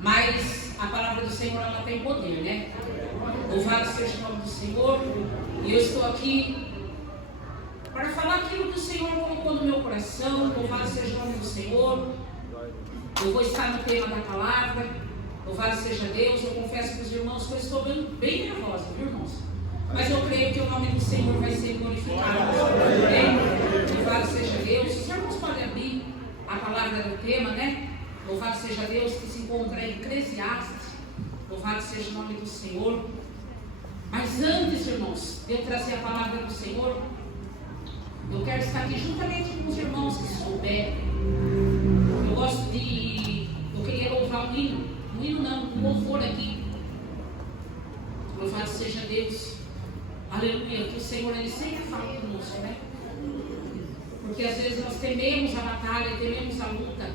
Mas a palavra do Senhor, ela tem poder, né? Louvado seja o nome do Senhor. E eu estou aqui para falar aquilo que o Senhor colocou no meu coração. Louvado seja o nome do Senhor. Eu vou estar no tema da palavra. Louvado seja Deus. Eu confesso para os irmãos que eu estou bem nervosa, viu, irmãos? Mas eu creio que o nome do Senhor vai ser glorificado. Louvado seja Deus. Os irmãos podem abrir a palavra do tema, né? Louvado seja Deus, que se encontra em Eclesiastes. Louvado seja o nome do Senhor. Mas antes, irmãos, de eu trazer a palavra do Senhor, eu quero estar aqui juntamente com os irmãos que souberem. Eu queria louvar um hino não, um louvor aqui. Louvado seja Deus. Aleluia, que o Senhor, Ele sempre fala conosco, né? Porque às vezes nós tememos a batalha, tememos a luta,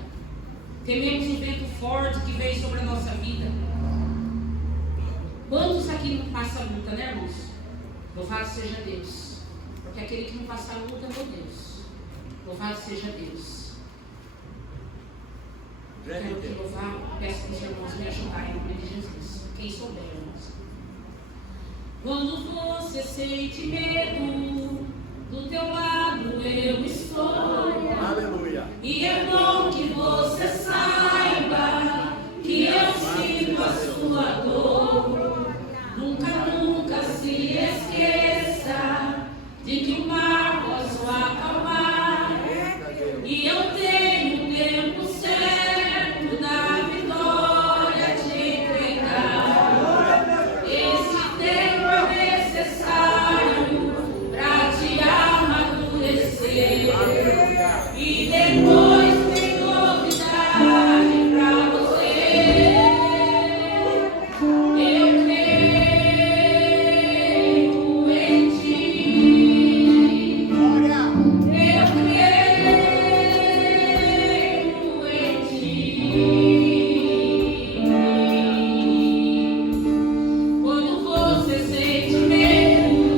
tememos o vento forte que vem sobre a nossa vida. Quantos aqui não passam a luta, né, irmãos? Louvado seja Deus. Porque aquele que não passa a luta é meu Deus. Louvado seja Deus. Quero te louvar, peço que os irmãos me ajudarem em nome de Jesus. Quem souber, irmãos. Quando você sente medo, do teu lado eu estou. Aleluia. E é bom que você saiba que eu sinto a sua dor. Nunca se esqueça de que o mar posso acalmar. E eu tenho o tempo certo da vitória te entregar. Esse tempo é necessário para te amadurecer. E depois tem novidade para você. Eu creio em ti. Eu creio em ti. Quando você sente medo,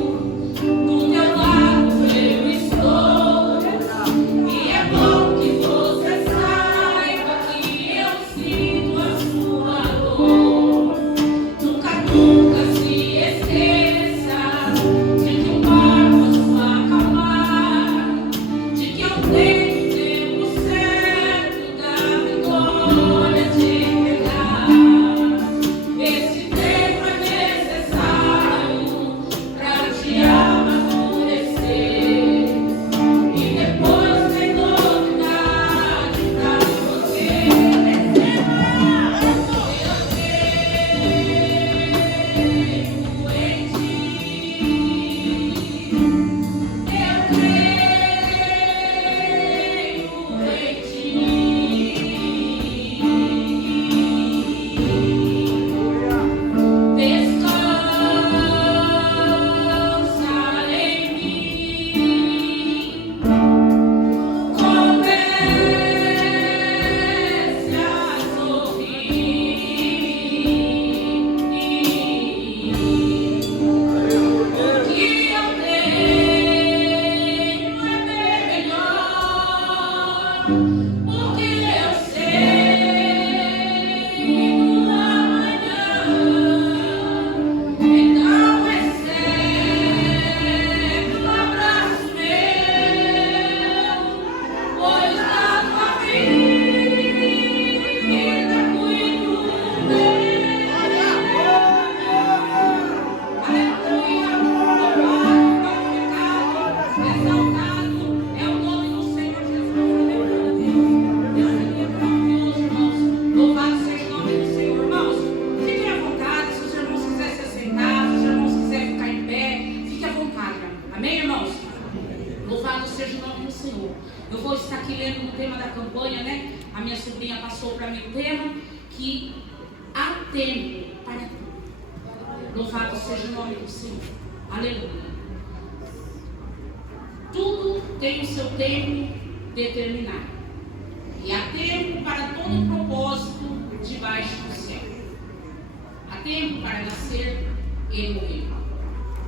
do teu lado eu estou. E é bom que você saiba que eu sinto a sua dor. Nunca se esqueça de que o mar posso acalmar, de que eu tenho o tempo certo da vitória te entregar. Esse tempo é necessário para te amadurecer. E depois tem novidade pra você. Eu creio em ti. Eu creio em ti. Descansa em mim. Comece a sorrir. O que eu tenho é bem melhor, porque eu sei do amanhã. Então recebe um abraço meu, pois da tua vida cuido bem. Aleluia, louvado, glorificado, exaltado é o nome do Senhor Jesus. Aleluia, Deus é maravilhoso, irmãos. Louvado seja o nome do Senhor, irmãos. Fiquem à vontade, se os irmãos quiserem se assentar, se os irmãos quiserem ficar em pé, fiquem à vontade, amém, irmãos? Louvado seja o nome do Senhor. Eu vou estar aqui lendo no tema da campanha, né? A minha sobrinha passou para mim o tema, que há tempo para tudo. Louvado seja o nome do Senhor. Aleluia. Tudo tem o seu tempo determinado. E há tempo para todo propósito debaixo do céu. Há tempo para nascer e morrer.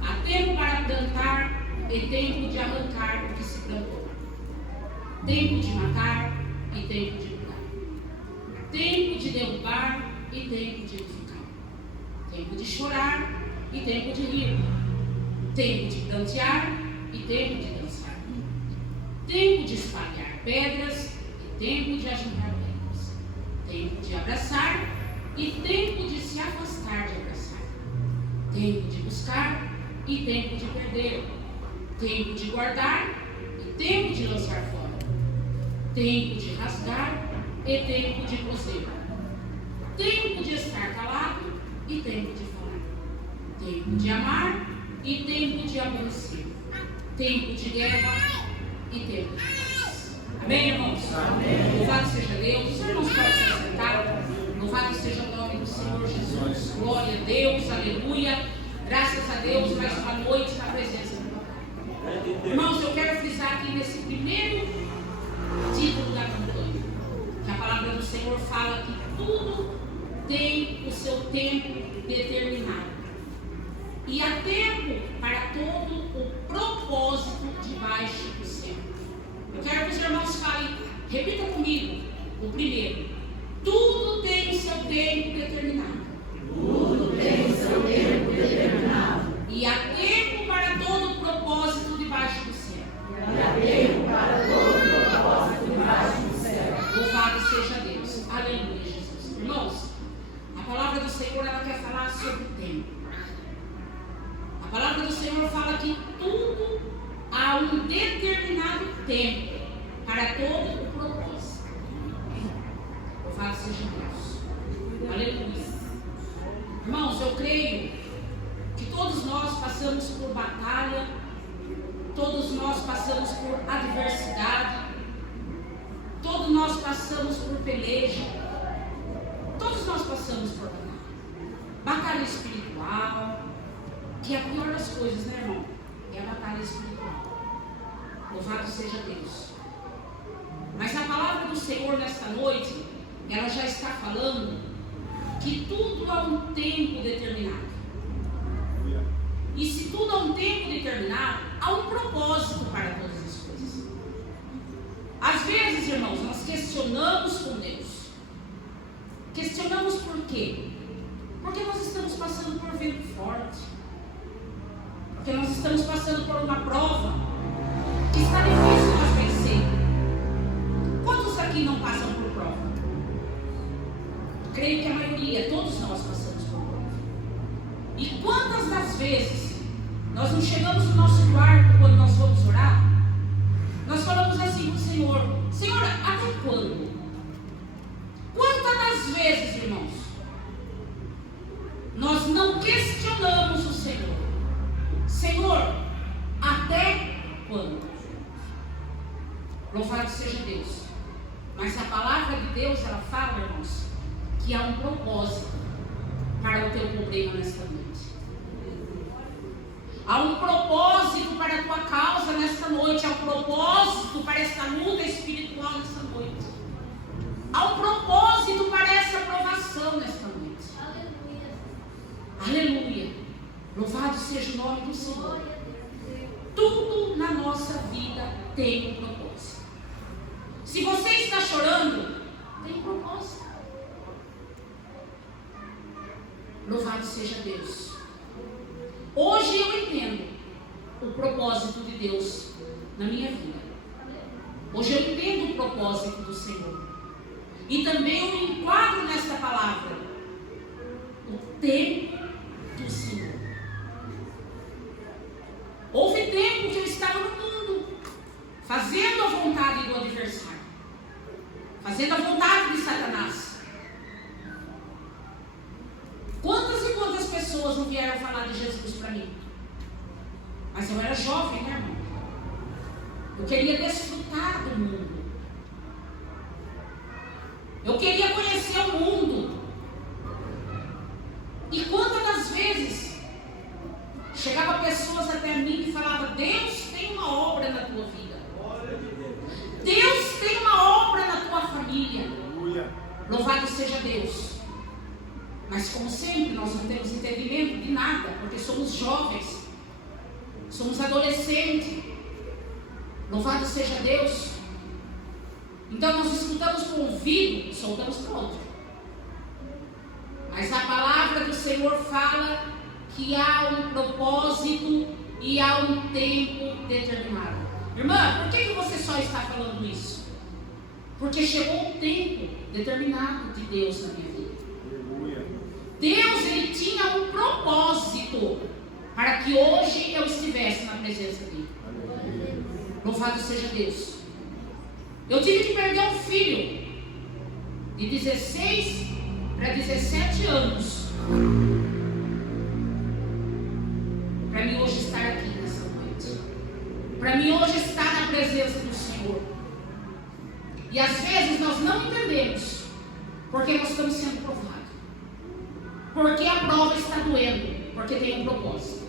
Há tempo para plantar e tempo de arrancar o que se plantou. Tempo de matar e tempo de curar. Tempo de derrubar tempo de chorar e tempo de rir, tempo de prantear e tempo de dançar, tempo de espalhar pedras e tempo de ajuntar pedras, tempo de abraçar e tempo de se afastar de abraçar, tempo de buscar e tempo de perder, tempo de guardar e tempo de lançar fora, tempo de rasgar e tempo de coser, tempo de estar calado e tempo de falar, tempo de amar e tempo de aborrecer, tempo de guerra e tempo de paz. Amém, irmãos? Amém. Louvado seja Deus. Os irmãos podem se sentar. Louvado seja o nome do Senhor Jesus. Glória a Deus, aleluia. Graças a Deus, mais uma noite na presença do Pai. Irmãos, eu quero frisar aqui nesse primeiro título da campanha, que a palavra do Senhor fala que tudo tem o seu tempo determinado. E há tempo para todo o propósito debaixo do céu. Eu quero que os irmãos falem, repita comigo, o primeiro. Tudo tem o seu tempo determinado. Tudo tem o seu tempo determinado. E há tempo para todo o propósito debaixo do céu. E há tempo para todo o propósito debaixo do céu. Louvado seja Deus. Aleluia, Jesus. Irmãos, a palavra do Senhor, ela quer falar sobre o tempo. A palavra do Senhor fala que tudo há um determinado tempo para todo o propósito. Louvado seja Deus. Aleluia. Irmãos, eu creio que todos nós passamos por batalha, todos nós passamos por adversidade, todos nós passamos por peleja, todos nós passamos por batalha espiritual, que é a pior das coisas, né, irmão? É a batalha espiritual. Louvado seja Deus. Mas a palavra do Senhor nesta noite, ela já está falando que tudo há um tempo determinado. E se tudo há um tempo determinado, há um propósito para todas as coisas. Às vezes, irmãos, nós questionamos com Deus. Questionamos por quê? Porque nós estamos passando por vento forte. Porque nós estamos passando por uma prova que está difícil nós vencer. Quantos aqui não passam por prova? Creio que a maioria, todos nós passamos por prova. E quantas das vezes nós não chegamos no nosso quarto quando nós vamos orar? Nós falamos assim para o Senhor: Senhor, até quando? Quantas das vezes, irmãos, nós não questionamos o Senhor? Senhor, até quando? Louvado seja Deus. Mas a palavra de Deus, ela fala, irmãos, que há um propósito para o teu problema nesta noite. Há um propósito para a tua causa nesta noite. Há um propósito para esta luta espiritual nesta noite. Há um propósito para essa provação nesta noite. Aleluia. Aleluia. Louvado seja o nome do Senhor. Tudo na nossa vida tem um propósito. Se você está chorando, tem um propósito. Louvado seja Deus. Hoje eu entendo o propósito de Deus na minha vida. Hoje eu entendo o propósito do Senhor. E também eu enquadro nesta palavra o tempo do Senhor. Houve tempo que eu estava no mundo, fazendo a vontade do adversário, fazendo a vontade de Satanás. Quantas e quantas pessoas não vieram falar de Jesus para mim? Mas eu era jovem, né, irmão? Eu queria desfrutar do mundo. Eu queria conhecer o mundo. E quantas das vezes chegava pessoas até mim e falavam: Deus tem uma obra na tua vida. Deus tem uma obra na tua família. Louvado seja Deus. Mas como sempre, nós não temos entendimento de nada, porque somos jovens, somos adolescentes. Louvado seja Deus. Então nós escutamos com o ouvido e soltamos para o outro. Mas a palavra do Senhor Senhor fala que há um propósito e há um tempo determinado. Irmã, por que você só está falando isso? Porque chegou um tempo determinado de Deus na minha vida. Deus, Ele tinha um propósito para que hoje eu estivesse na presença dEle. Louvado seja Deus. Eu tive que perder um filho de 16 para 17 anos para mim hoje estar aqui nessa noite, para mim hoje estar na presença do Senhor. E às vezes nós não entendemos porque nós estamos sendo provados, porque a prova está doendo, porque tem um propósito.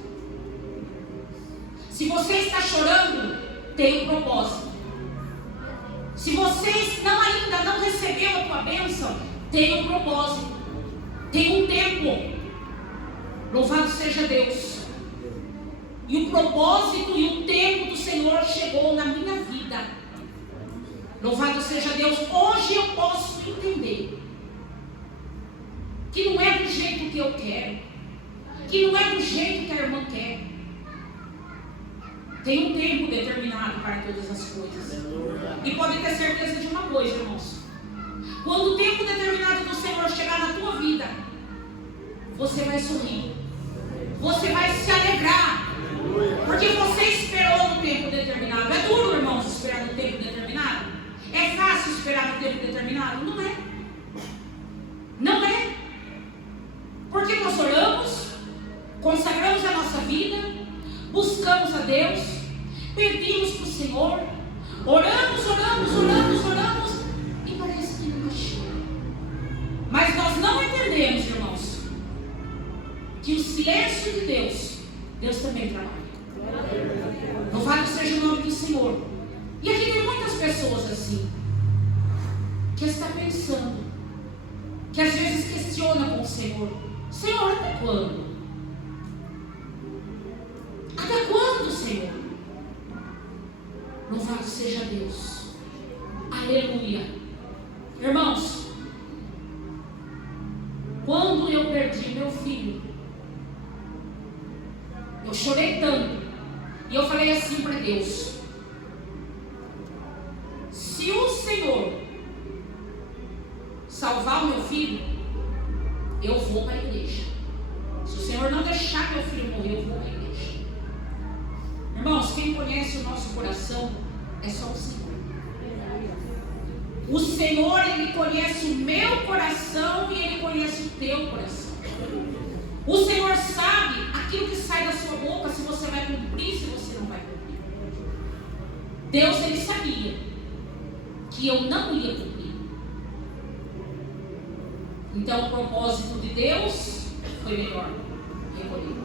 Se você está chorando, tem um propósito. Se você ainda não recebeu a tua bênção, tem um propósito, tem um tempo. Louvado seja Deus. E o propósito e o tempo do Senhor chegou na minha vida. Louvado seja Deus. Hoje eu posso entender que não é do jeito que eu quero, que não é do jeito que a irmã quer. Tem um tempo determinado para todas as coisas. E pode ter certeza de uma coisa, irmãos: quando o tempo determinado do Senhor chegar na tua vida, você vai sorrir, você vai se alegrar, porque você esperou no tempo determinado. É duro, irmãos, esperar no tempo determinado? É fácil esperar no tempo determinado? Não é. Não é. Porque nós oramos, consagramos a nossa vida, buscamos a Deus, pedimos para o Senhor, oramos, e parece que nunca chega. Mas nós não entendemos, irmãos, que o silêncio de Deus também trabalha. Louvado seja o nome do Senhor. E aqui tem muitas pessoas assim, que está pensando, que às vezes questiona com o Senhor: Senhor, até quando? Até quando, Senhor? Louvado seja Deus. Aleluia. Irmãos, quando eu perdi meu filho, eu chorei tanto, e eu falei assim para Deus: se o Senhor salvar o meu filho, eu vou para a igreja. Se o Senhor não deixar meu filho morrer, eu vou para a igreja. Irmãos, quem conhece o nosso coração é só o Senhor. O Senhor, Ele conhece o meu coração e Ele conhece o teu coração. O Senhor sabe aquilo que sai da sua boca, se você vai cumprir, se você não vai cumprir. Deus, Ele sabia que eu não ia cumprir. Então o propósito de Deus foi melhor recolher,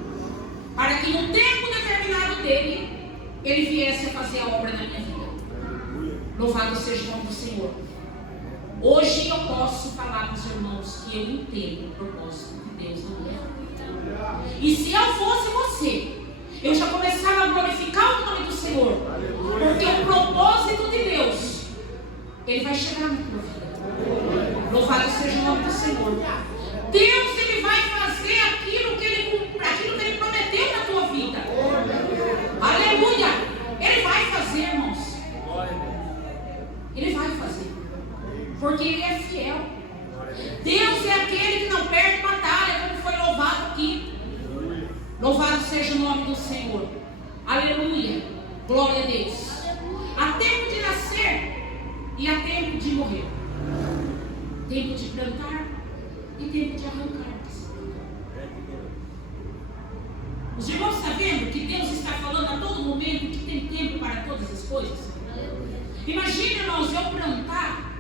para que no tempo determinado dele, Ele viesse a fazer a obra na minha vida. Louvado seja o nome do Senhor. Hoje eu posso falar para os irmãos que eu entendo o propósito de Deus na minha vida. E se eu fosse você, eu já começava a glorificar o nome do Senhor, porque o propósito de Deus, Ele vai chegar na tua vida. Louvado seja o nome do Senhor. Deus, Ele vai fazer aquilo que Ele prometeu na tua vida. Aleluia. Ele vai fazer, irmãos. Ele vai fazer, porque Ele é fiel. Deus é aquele que não perde batalha, como foi louvado aqui. Louvado seja o nome do Senhor. Aleluia. Glória a Deus. Há tempo de nascer e há tempo de morrer. Tempo de plantar e tempo de arrancar. Os irmãos estão vendo que Deus está falando a todo momento que tem tempo para todas as coisas? Imagina, irmãos, eu plantar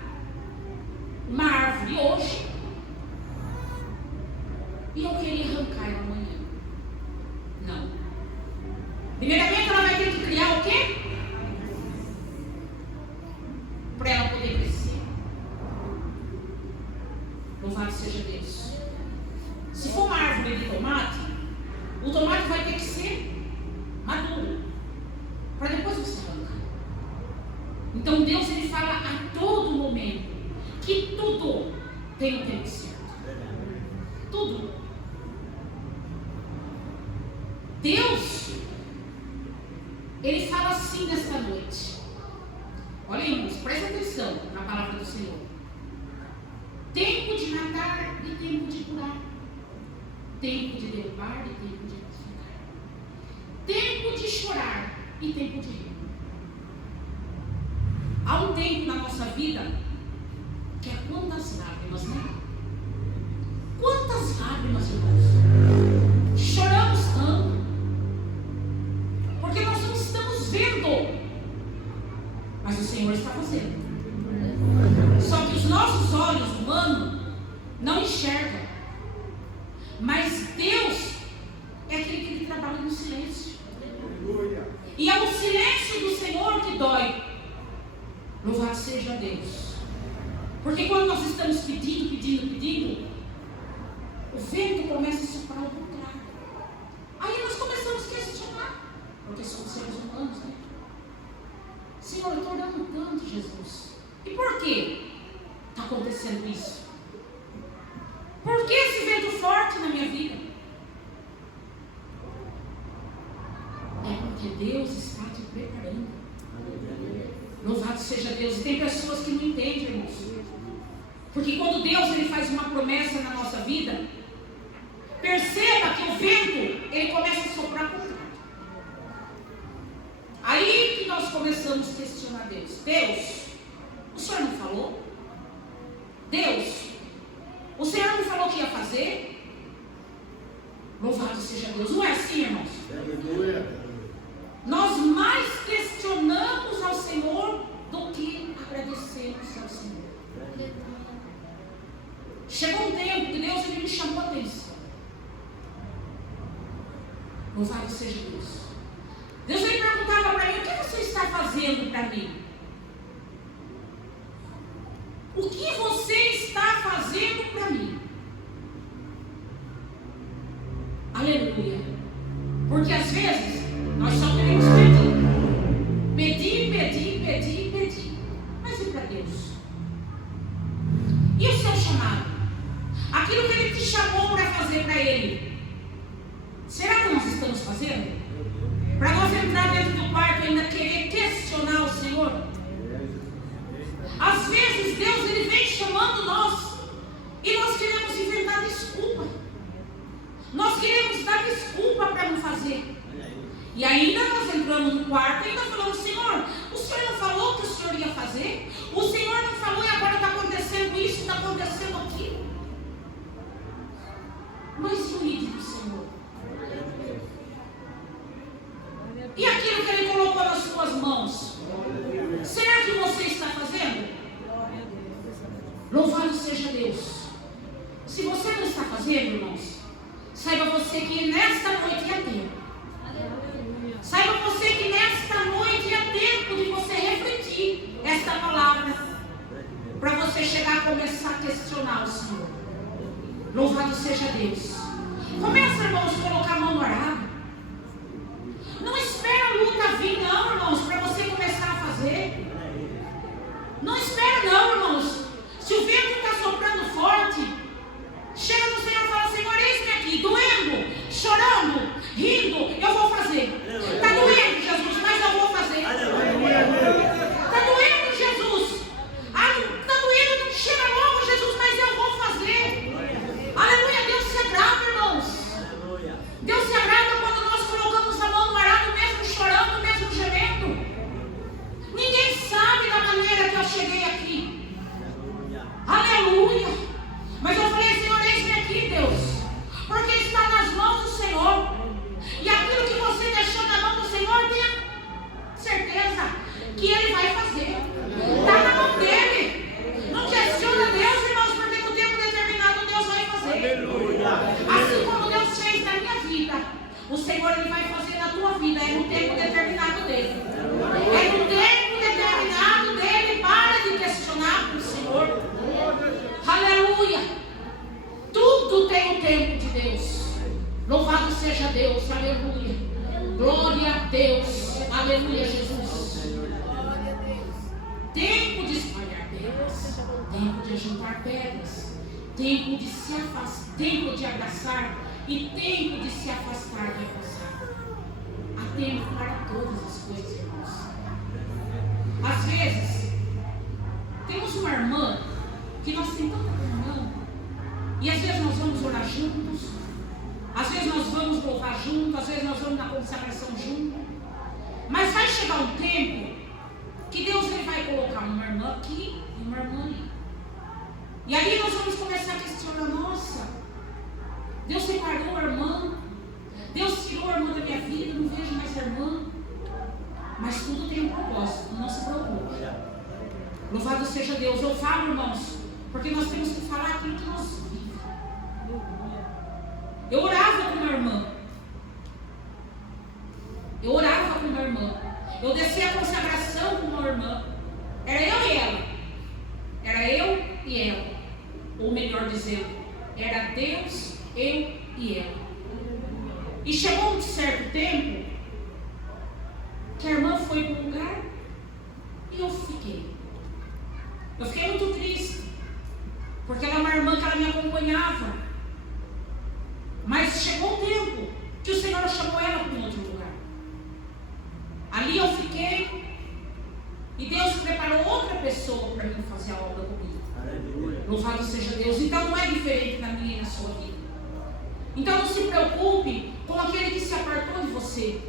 uma árvore hoje e eu queria arrancar ela amanhã. Não. Primeiramente ela vai ter que criar o quê? Para ela poder crescer. Louvado seja Deus. Se for uma árvore de tomate, o tomate vai ter que ser maduro, para depois você arrancar. Então Deus, Ele fala a todo momento que tudo tem um tempo certo. Tudo. Deus, Ele fala assim nesta noite. Olha, irmãos, presta atenção na palavra do Senhor. Tempo de matar e tempo de curar. Tempo de derrubar e tempo de edificar. Tempo de chorar e tempo de rir. Há um tempo na nossa vida que é quantas lágrimas, né? Quantas lágrimas, irmãos? Choramos tanto porque nós não estamos vendo, mas o Senhor está fazendo. Só que os nossos olhos humanos não enxergam. Mas Deus é aquele que Ele trabalha no silêncio. E é o silêncio do Senhor que dói. Louvado seja Deus. Porque quando nós estamos pedindo, o vento começa a soprar ao contrário. Aí nós começamos a questionar, porque somos seres humanos, né? Senhor, eu estou orando tanto, Jesus. E por que está acontecendo isso? Por que esse vento forte na minha vida? É porque Deus está te preparando. Louvado seja Deus. E tem pessoas que não entendem, irmãos. Porque quando Deus Ele faz uma promessa na nossa vida, perceba que o vento Ele começa a soprar por trás. Aí que nós começamos a questionar Deus. Deus, o Senhor não falou? Deus, o Senhor não falou que ia fazer? Louvado seja Deus. Não é assim, irmãos? Nós mais questionamos ao Senhor do que agradecemos ao Senhor. Chegou um tempo que Deus Ele me chamou a atenção. Louvado seja Deus. Deus Ele perguntava para mim: o que você está fazendo para mim? O que você está fazendo para mim? Aleluia. Porque às vezes nós só queremos pedir. Mas e para Deus? E o seu chamado? Aquilo que Ele te chamou para fazer para Ele, será que nós estamos fazendo? Para nós entrar dentro do quarto e ainda querer questionar o Senhor? Às vezes Deus Ele vem chamando nós e nós queremos inventar desculpa. Nós queremos dar desculpa para não fazer. E ainda nós entramos no quarto e ainda falamos: Senhor, o Senhor não falou que o Senhor ia fazer? O Senhor não falou e agora está acontecendo isso, está acontecendo aquilo. Mas e o ídolo do Senhor? E aquilo que Ele colocou nas suas mãos? Será que você está fazendo? Louvado seja Deus. Se você não está fazendo, irmãos, saiba você que nesta noite é tempo. Saiba você que nesta noite é tempo de você refletir esta palavra, para você chegar a começar a questionar o Senhor. Louvado seja Deus. Começa, irmãos, a colocar a mão no arado. Não espera a luta vir, não, irmãos, para você começar a fazer. Não espera, não, irmãos. Se o vento está soprando forte, chega no Senhor e fala: Senhor, eis-me aqui, doendo, chorando, rindo, eu vou fazer. Está doendo, Jesus, mas eu vou fazer. Está doendo, Jesus. Está doendo, não chega logo, Jesus, mas eu vou fazer. Aleluia. Deus se agrada, irmãos. Deus se agrada quando nós colocamos a mão no arado, mesmo chorando, mesmo gemendo. Ninguém sabe da maneira que eu cheguei aqui. Aleluia. Mas eu falei: Senhor, eis-me aqui, Deus, porque está nas mãos do Senhor. E aquilo que você deixou na mão do Senhor, tenha certeza que Ele vai fazer. Está na mão dEle. Não questiona Deus, irmãos, porque no tempo determinado Deus vai fazer. Assim como Deus fez na minha vida, o Senhor Ele vai fazer na tua vida. É no tempo determinado dEle. É no tempo determinado dEle. Para de questionar o Senhor. Aleluia. Tudo tem o tempo de Deus. Louvado seja Deus. Aleluia. Glória a Deus. Aleluia, Jesus. Tempo de espalhar pedras, tempo de juntar pedras, tempo de se afastar, tempo de abraçar e tempo de se afastar de abraçar. tempo para todas as coisas, irmãos. Às vezes, temos uma irmã que nós temos tanta comunhão, e às vezes nós vamos orar juntos, às vezes nós vamos louvar juntos, às vezes nós vamos na consagração juntos, mas vai chegar um tempo que Deus ele vai colocar uma irmã aqui e uma irmã ali. E ali nós vamos começar a questionar: nossa, Deus separou a irmã, Deus tirou a irmã da minha vida, não vejo mais a irmã. Mas tudo tem um propósito, não se preocupe. Louvado seja Deus. Eu falo, irmãos, porque nós temos que falar aquilo que nós vivemos. Eu orava com uma irmã. Eu descia a consagração com uma irmã. Era eu e ela. Era eu e ela. Ou melhor dizendo, era Deus, eu e ela. E chegou um certo tempo que a irmã foi para um lugar e eu fiquei. Eu fiquei muito triste, porque ela é uma irmã que ela me acompanhava. Mas chegou um tempo que o Senhor chamou ela para um outro lugar. Ali eu fiquei e Deus preparou outra pessoa para mim fazer a obra comigo. Louvado seja Deus. Então não é diferente na minha e na sua vida. Então não se preocupe com aquele que se apartou de você.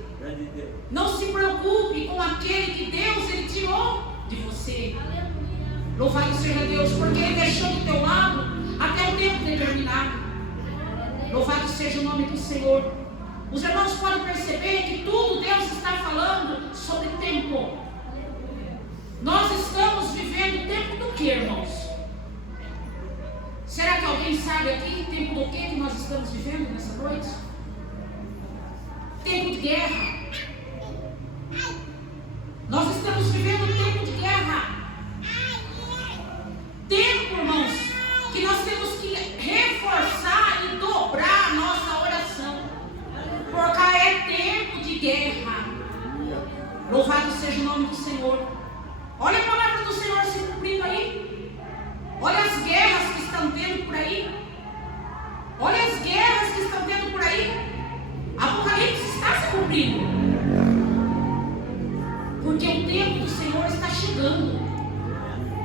Não se preocupe com aquele que Deus ele tirou de você. Louvado seja Deus, porque ele deixou do teu lado até o tempo determinado. Louvado seja o nome do Senhor. Os irmãos podem perceber que tudo Deus está falando sobre tempo. Nós estamos vivendo o tempo do que, irmãos? Será que alguém sabe aqui tempo do que nós estamos vivendo nessa noite? Tempo de guerra. Nós estamos vivendo um tempo de guerra. Tempo, irmãos, que nós temos que reforçar e dobrar a nossa oração. Porque é tempo de guerra. Louvado seja o nome do Senhor. Olha a palavra do Senhor se cumprindo aí. Olha as guerras que estão tendo por aí. Olha as guerras que estão tendo por aí. Apocalipse está se cumprindo. Porque o tempo do Senhor está chegando.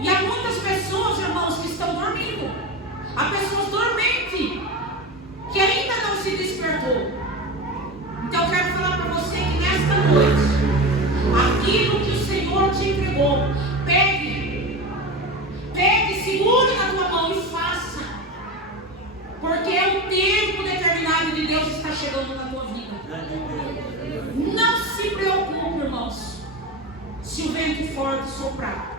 E há muitas pessoas, irmãos, que estão dormindo. Há pessoas dormentes que ainda não se despertou. Então eu quero falar para você que nesta noite, aquilo que o Senhor te entregou, pegue, segure na tua mão e faça. Porque o tempo determinado de Deus está chegando na tua vida. Não se preocupe, irmãos, se o vento forte soprar.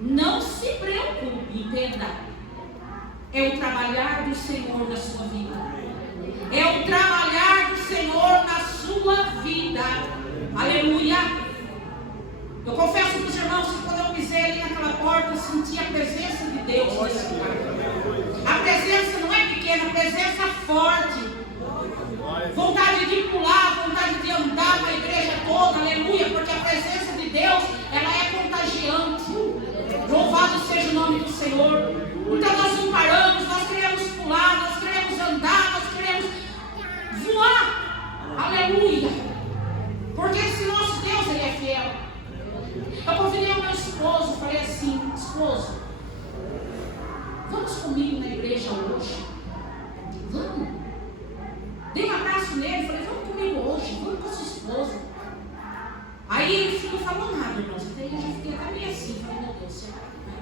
Não se preocupe, entenda. É o trabalhar do Senhor na sua vida. É o trabalhar do Senhor na sua vida. Aleluia. Eu confesso para os irmãos que quando eu pisei ali naquela porta, eu senti a presença de Deus nesse lugar. A presença não é pequena, a presença é forte. Vontade de pular, vontade de andar na igreja toda, aleluia, porque a presença de Deus, ela é contagiante. Louvado seja o nome do Senhor. Então nós não paramos, nós queremos pular, nós queremos andar, nós queremos voar. Aleluia. Porque esse nosso Deus, ele é fiel. Eu convidei o meu esposo, falei assim: esposo, vamos comigo na igreja hoje? Vamos. Dei um abraço nele, falei: vamos comigo hoje, vamos com a sua esposa. Aí ele não falou nada, irmãos. Até eu já fiquei até meio assim, falei: meu Deus, será que vai?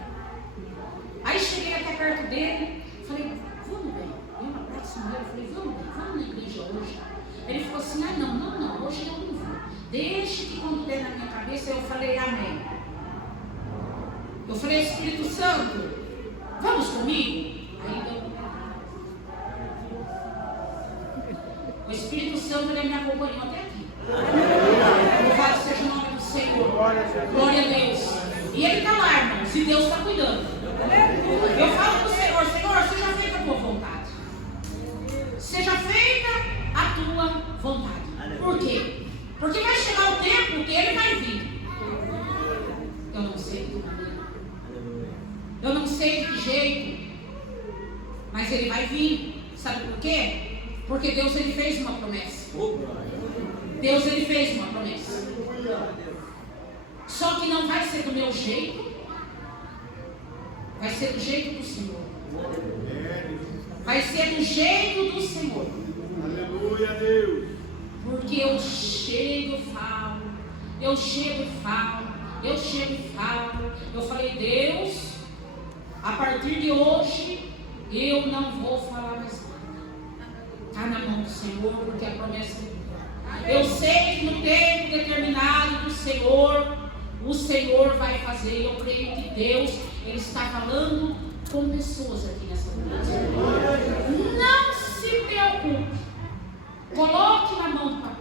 Aí cheguei até perto dele, falei: vamos bem. Dei um abraço nele, falei: vamos bem, vamos na igreja hoje. Ele falou assim: ah, não, hoje eu não vou. Deixe que quando der na minha cabeça, eu falei: amém. Eu falei: Espírito Santo, vamos comigo? Aí deu. O Espírito Santo, ele me acompanhou até aqui. Louvado seja o nome do Senhor. Glória a Deus. E ele está lá, irmãos, e Deus está cuidando. Eu falo para o Senhor: Senhor, seja feita a tua vontade. Seja feita a tua vontade. Por quê? Porque vai chegar o tempo que ele vai vir. Eu não sei de que maneira. Eu não sei de que jeito. Mas ele vai vir. Sabe por quê? Porque Deus, ele fez uma promessa. Deus, ele fez uma promessa. Só que não vai ser do meu jeito, vai ser do jeito do Senhor. Vai ser do jeito do Senhor. Aleluia, Deus. Porque eu chego e falo, eu chego e falo, eu chego e falo. Eu falei, Deus, a partir de hoje, eu não vou falar mais nada. Está na mão do Senhor, porque a promessa é minha. Eu sei que no tempo determinado do Senhor, o Senhor vai fazer. Eu creio que Deus, ele está falando com pessoas aqui nessa noite. Não se preocupe. Coloque na mão do papai.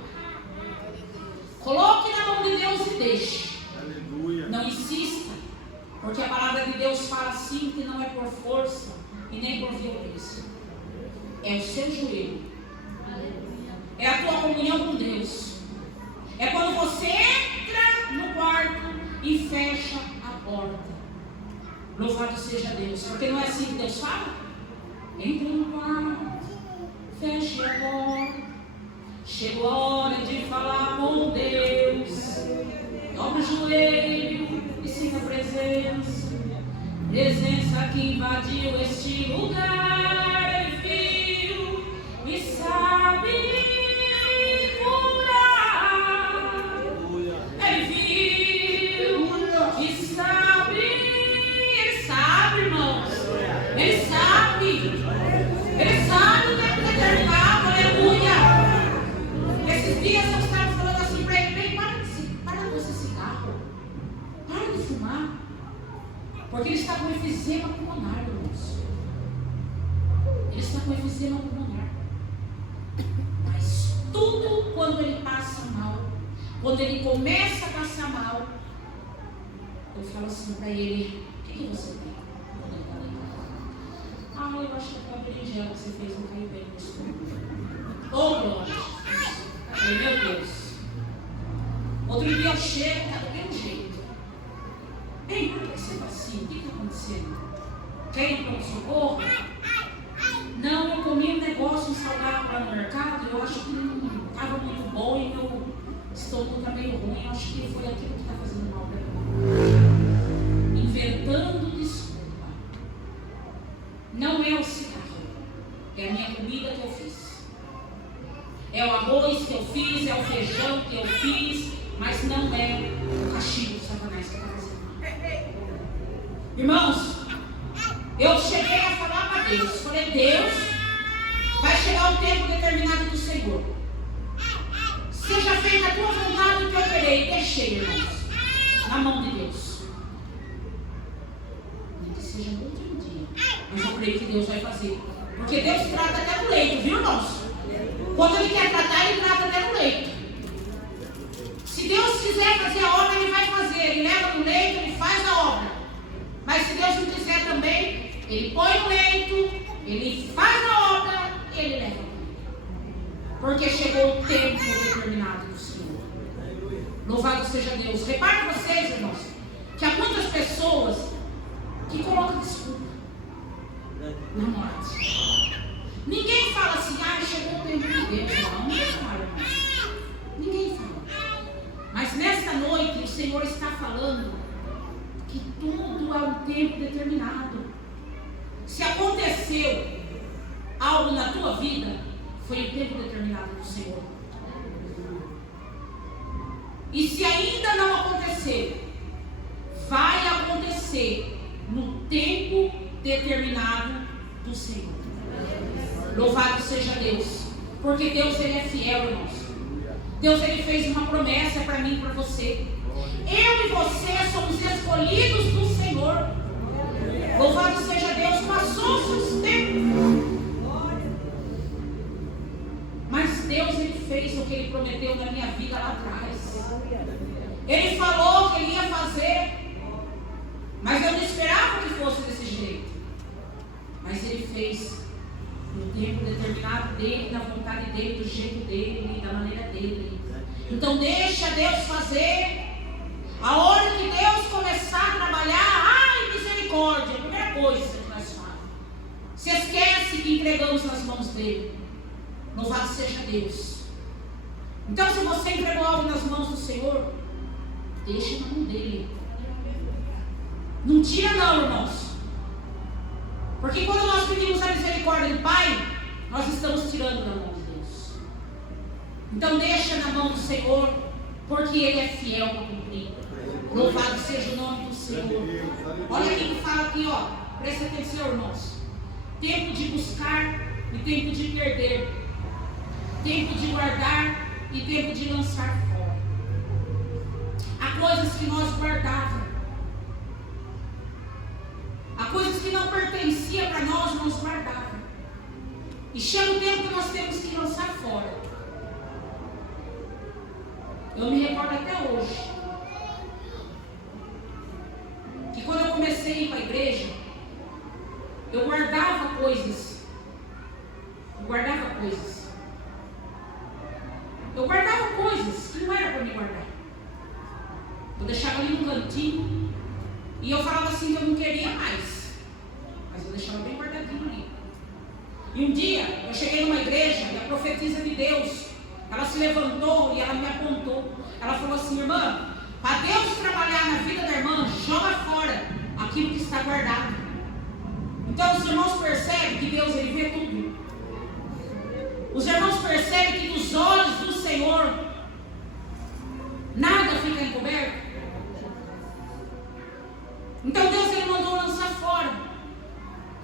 Coloque na mão de Deus e deixe. Aleluia. Não insista, porque a palavra de Deus fala assim, que não é por força e nem por violência. É o seu joelho. É a tua comunhão com Deus. É quando você entra no quarto e fecha a porta. Louvado seja Deus. Porque não é assim que Deus fala? Entra no quarto, feche a porta. Chegou a hora de falar com Deus. Dobra o joelho e sinta a presença. Presença que invadiu este lugar. Ele viu e sabe curar. Ele viu e sabe. Ele sabe, irmãos. Ele sabe. Ele sabe o tempo determinado. Aleluia. Esses dias eu estava falando assim para ele, bem, para com esse cigarro, para de fumar, porque ele está com efizema pulmonar, irmãos. Ele está com efizema pulmonar. Mas tudo quando ele passa mal, quando ele começa a passar mal, eu falo assim para ele, o que você tem? Quando ele está deitado. Eu acho que a berinjela que você fez não caiu bem no estômago. Ô, glória! Falei, meu Deus. Outro dia eu chego, está do mesmo jeito. Ei, por que você está assim? O que está acontecendo? Quer ir para o socorro? Não, eu comi um negócio, um salgado lá no mercado. Eu acho que não estava muito bom e meu estômago está meio ruim. Eu acho que foi aquilo que está fazendo mal para mim. Inventando desculpa. Não é o cigarro, é a minha comida que eu fiz. É o arroz que eu fiz, é o feijão que eu fiz, mas não é o castigo do Satanás que está fazendo mal. Irmãos, eu cheguei a falar para Deus, falei, Deus, vai chegar o tempo determinado do Senhor. Seja feita a tua vontade, o que eu querei. Deixei, irmãos, na mão de Deus. Nem que seja no último dia, mas eu creio que Deus vai fazer. Porque Deus trata até no leito, viu, irmãos? Quando Ele quer tratar, Ele trata até no leito. Se Deus quiser fazer a obra, Ele vai fazer. Ele leva no leito, Ele faz a obra. Mas se Deus não quiser também, Ele põe no leito, Ele faz a obra e Ele leva. Porque chegou o tempo determinado do Senhor. Louvado seja Deus. Reparem vocês, irmãos, que há muitas pessoas que colocam desculpa na morte. Ninguém fala assim, chegou o tempo de Deus. Não, ninguém fala, irmãos. Ninguém fala. Mas nesta noite o Senhor está falando que tudo há um tempo determinado. Se aconteceu algo na tua vida, foi o tempo determinado do Senhor. E se ainda não aconteceu, vai acontecer no tempo determinado do Senhor. Louvado seja Deus, porque Deus Ele é fiel, irmãos. Deus Ele fez uma promessa para mim e para você. Eu e você somos escolhidos do Senhor. Louvado seja Deus, passou-se os tempos. Mas Deus Ele fez o que Ele prometeu na minha vida lá atrás. Ele falou que Ele ia fazer, mas eu não esperava que fosse desse jeito. Mas Ele fez no tempo determinado dele, na vontade dele, do jeito dele, da maneira dele. Então deixa Deus fazer. A hora que Deus começar a trabalhar, misericórdia, a primeira coisa que nós fazemos. Se esquece que entregamos nas mãos dele. Louvado seja Deus. Então, se você entregou algo nas mãos do Senhor, deixa na mão dele. Não tira não, irmãos. Porque quando nós pedimos a misericórdia do Pai, nós estamos tirando da mão de Deus. Então deixa na mão do Senhor, porque Ele é fiel para cumprir. Louvado seja o nome do Senhor. Olha aqui que fala aqui, ó. Presta atenção, irmãos. Tempo de buscar e tempo de perder. Tempo de guardar e tempo de lançar fora. Há coisas que nós guardávamos. Há coisas que não pertenciam para nós guardávamos. E chega o tempo que nós temos que lançar fora. Eu me recordo até hoje que quando eu comecei a ir para a igreja, eu guardava coisas. Eu guardava coisas que não era para me guardar. Eu deixava ali no cantinho e eu falava assim que eu não queria mais, mas eu deixava bem guardadinho ali. E um dia eu cheguei numa igreja e a profetisa de Deus, ela se levantou e ela me apontou. Ela falou assim: irmã, para Deus trabalhar na vida da irmã, joga fora aquilo que está guardado. Então os irmãos percebem que Deus, Ele vê tudo. Os irmãos percebem que dos olhos do Senhor nada fica encoberto. Então Deus, Ele mandou lançar fora.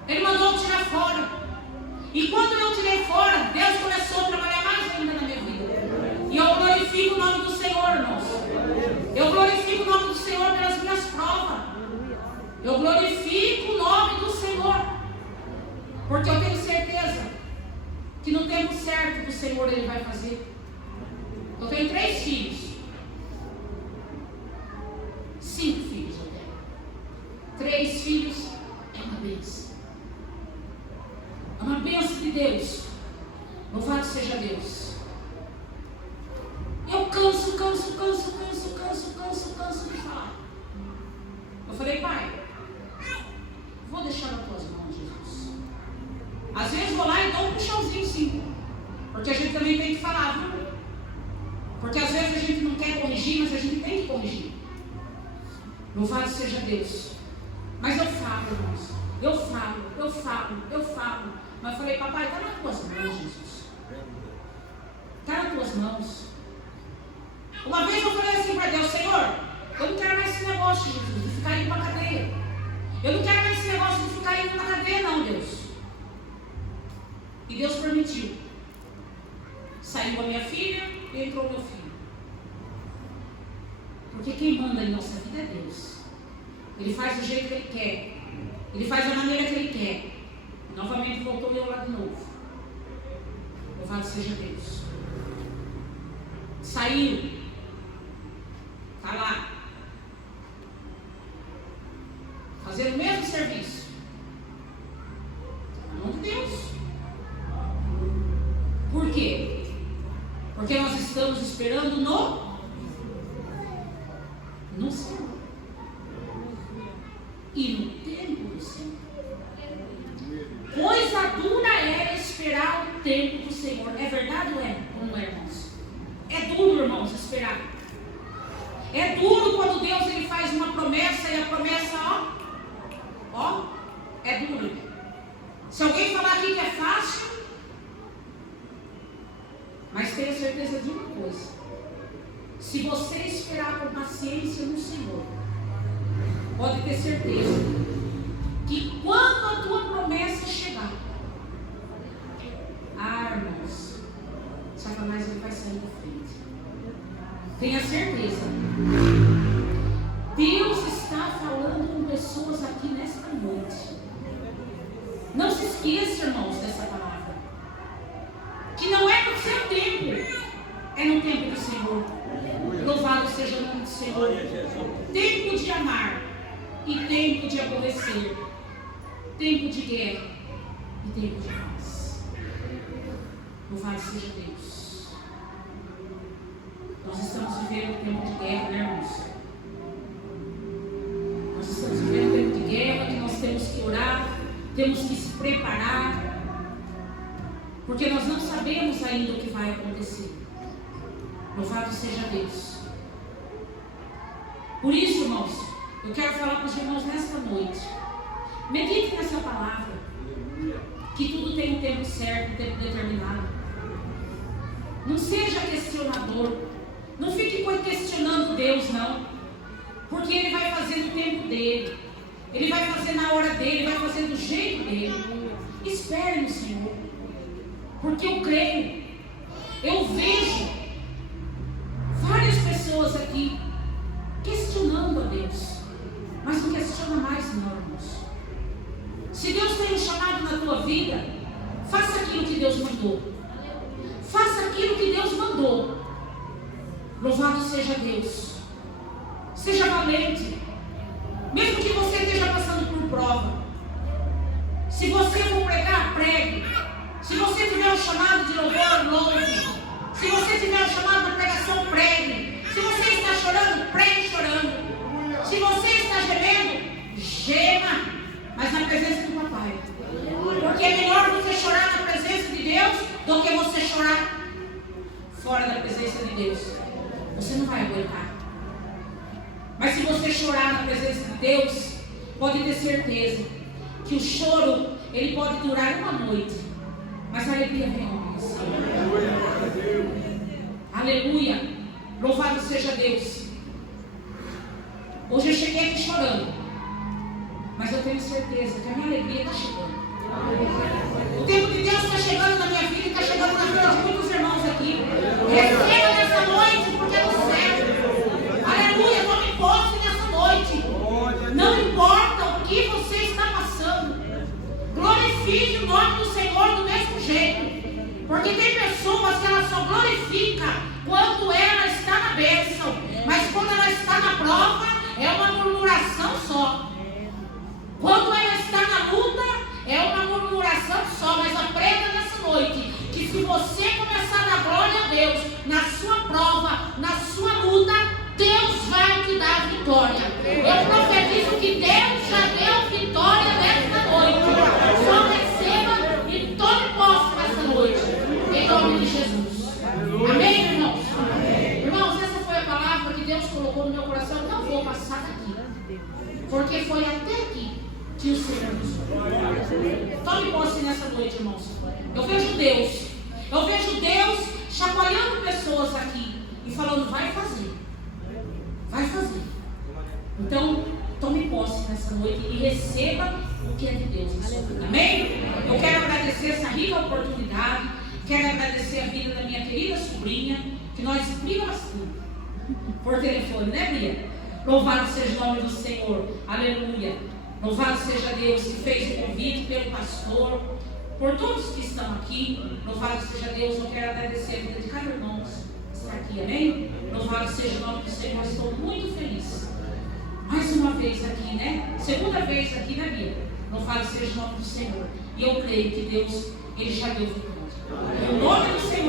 Ele mandou tirar fora. E quando eu tirei fora, Deus começou a trabalhar mais ainda na minha vida. E eu glorifico o nome do Senhor, irmãos. Eu glorifico o nome do Senhor pelas minhas provas. Eu glorifico o nome do Senhor. Porque eu tenho certeza que no tempo certo que o Senhor Ele vai fazer. Eu tenho 3 filhos. 5 filhos eu tenho. 3 filhos é uma bênção. É uma bênção de Deus. Louvado seja Deus. Eu canso de falar. Eu falei: Pai, vou deixar nas tuas mãos, Jesus. Às vezes vou lá e dou um puxãozinho, sim. Porque a gente também tem que falar, viu? Porque às vezes a gente não quer corrigir, mas a gente tem que corrigir. Louvado seja Deus. Mas eu falo, irmãos. Eu falo. Mas eu falei: papai, está nas tuas mãos, Jesus. Está nas tuas mãos. Uma vez eu falei assim para Deus: Senhor, eu não quero mais esse negócio, Jesus, de ficar indo para a cadeia. Eu não quero mais esse negócio de ficar indo na cadeia, não, Deus. E Deus permitiu. Saiu a minha filha e entrou meu filho. Porque quem manda em nossa vida é Deus. Ele faz do jeito que Ele quer. Ele faz da maneira que Ele quer. Novamente voltou eu lá de novo. Louvado seja Deus. Saiu. Está lá. Fazendo o mesmo serviço. Na mão de Deus. Por quê? Porque nós estamos esperando no Senhor. E no tempo do Senhor. Coisa dura é esperar o tempo do Senhor. É verdade ou não é, irmãos? É duro, irmãos, esperar. É duro quando Deus Ele faz uma promessa e a promessa, é duro. Se alguém falar aqui que é fácil, mas tenha certeza de uma coisa: se você esperar com paciência no Senhor, pode ter certeza que quando a tua promessa chegar, irmãos, Satanás ele vai sair da frente. Tenha certeza. Deus está falando com pessoas aqui nesta noite. Não se esqueça, irmãos, dessa palavra. Que não é no seu tempo, é no tempo do Senhor. Louvado seja o nome do Senhor. Tempo de amar e tempo de aborrecer. Tempo de guerra e tempo de paz. Louvado seja Deus. Nós estamos vivendo um tempo de guerra, né, irmãos? Nós estamos vivendo um tempo de guerra que nós temos que orar, temos que se preparar, porque nós não sabemos ainda o que vai acontecer. Louvado seja Deus. Por isso, irmãos, eu quero falar para os irmãos nesta noite. Medite nessa palavra. Que tudo tem um tempo certo, um tempo determinado. Não seja questionador. Não fique questionando Deus, não. Porque Ele vai fazer no tempo dele. Ele vai fazer na hora dele, vai fazer do jeito dele. Espere no Senhor. Porque eu creio. Eu vejo várias pessoas aqui questionando a Deus. Mas não questiona mais, não, irmãos. Se Deus tem um chamado na tua vida, faça aquilo que Deus mandou. Faça aquilo que Deus mandou. Louvado seja Deus. Seja valente. Mesmo que você esteja passando por prova. Se você for pregar, pregue. Se você tiver um chamado de louvor, louve. Se você tiver um chamado de pregação, pregue. Se você está chorando, pregue chorando. Se você está gemendo, gema. Mas na presença do papai. Porque é melhor você chorar na presença de Deus do que você chorar fora da presença de Deus. Você não vai aguentar. Mas se você chorar na presença de Deus, pode ter certeza que o choro, ele pode durar uma noite, mas a alegria vem ao amanhecer. Aleluia. Louvado seja Deus. Hoje eu cheguei aqui chorando, mas eu tenho certeza que a minha alegria está chegando. O tempo de Deus está chegando na minha vida e está chegando na vida de muitos irmãos aqui. Receba nessa noite, porque é do céu. Aleluia, tome posse nessa noite. Não importa o que você está passando, glorifique o nome do Senhor do mesmo jeito. Porque tem pessoas que ela só glorifica quando ela está na bênção, mas quando ela está na prova, é uma murmuração só. Quando ela está na luta, é uma murmuração só. Mas aprenda nessa noite que se você começar a dar glória a Deus na sua prova, na sua luta, Deus vai te dar vitória. Eu profetizo que Deus já deu vitória nesta noite. Só receba e tome posse nessa noite, em nome de Jesus. Amém, irmãos? Irmãos, essa foi a palavra que Deus colocou no meu coração. Eu não vou passar daqui, porque foi até aqui que o Senhor nos falou. Tome posse nessa noite, irmãos. Eu vejo Deus chacoalhando pessoas aqui e falando, vai fazer. Vai fazer. Então, tome posse nessa noite e receba o que é de Deus. Amém? Eu quero agradecer essa rica oportunidade. Quero agradecer a vida da minha querida sobrinha, que nós brigamos por telefone, né, Bia? Louvado seja o nome do Senhor. Aleluia. Louvado seja Deus que fez o convite pelo pastor, por todos que estão aqui. Louvado seja Deus. Eu quero agradecer a vida de cada irmão que está aqui, amém? Louvado seja o nome do Senhor. Estou muito feliz. Mais uma vez aqui, né? Segunda vez aqui na Bíblia. Louvado seja o nome do Senhor. E eu creio que Deus, Ele já deu vitória. O nome do Senhor